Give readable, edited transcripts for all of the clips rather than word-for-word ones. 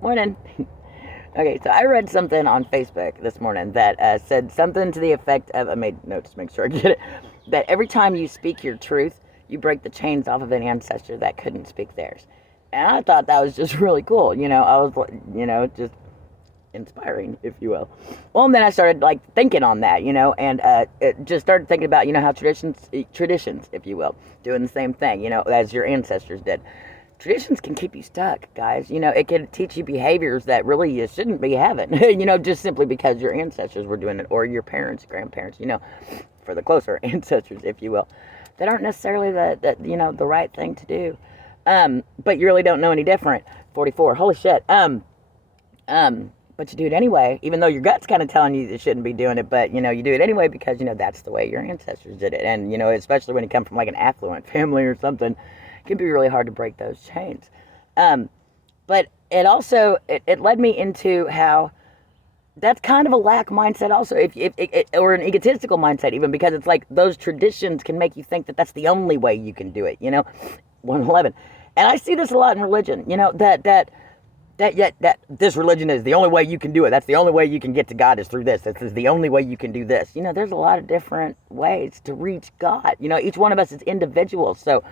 Morning. Okay, so I read something on Facebook this morning that said something to the effect of, I made notes to make sure I get it, that every time you speak your truth, you break the chains off of an ancestor that couldn't speak theirs. And I thought that was just really cool. I was, just inspiring, if you will. Well, and then I started like thinking on that, and it just started thinking about, how traditions, if you will, doing the same thing, as your ancestors did. Traditions can keep you stuck, guys. It can teach you behaviors that really you shouldn't be having, just simply because your ancestors were doing it, or your parents, grandparents, for the closer ancestors, if you will, that aren't necessarily the right thing to do. But you really don't know any different. 44. Holy shit. But you do it anyway, even though your gut's kind of telling you you shouldn't be doing it, but, you do it anyway because, that's the way your ancestors did it. And, especially when you come from like an affluent family or something, it can be really hard to break those chains. But it also, it led me into how that's kind of a lack mindset also, or an egotistical mindset even, because it's like those traditions can make you think that that's the only way you can do it, 111. And I see this a lot in religion, that this religion is the only way you can do it. That's the only way you can get to God is through this. This is the only way you can do this. There's a lot of different ways to reach God. Each one of us is individuals. So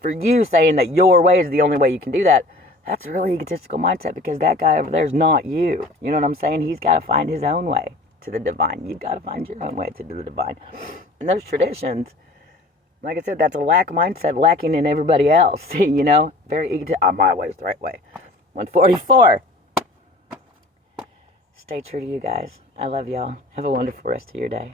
for you saying that your way is the only way you can do that, that's a really egotistical mindset, because that guy over there is not you. You know what I'm saying? He's got to find his own way to the divine. You've got to find your own way to the divine. And those traditions, like I said, that's a lack mindset lacking in everybody else. Very egotistical. My way is the right way. 144. Stay true to you guys. I love y'all. Have a wonderful rest of your day.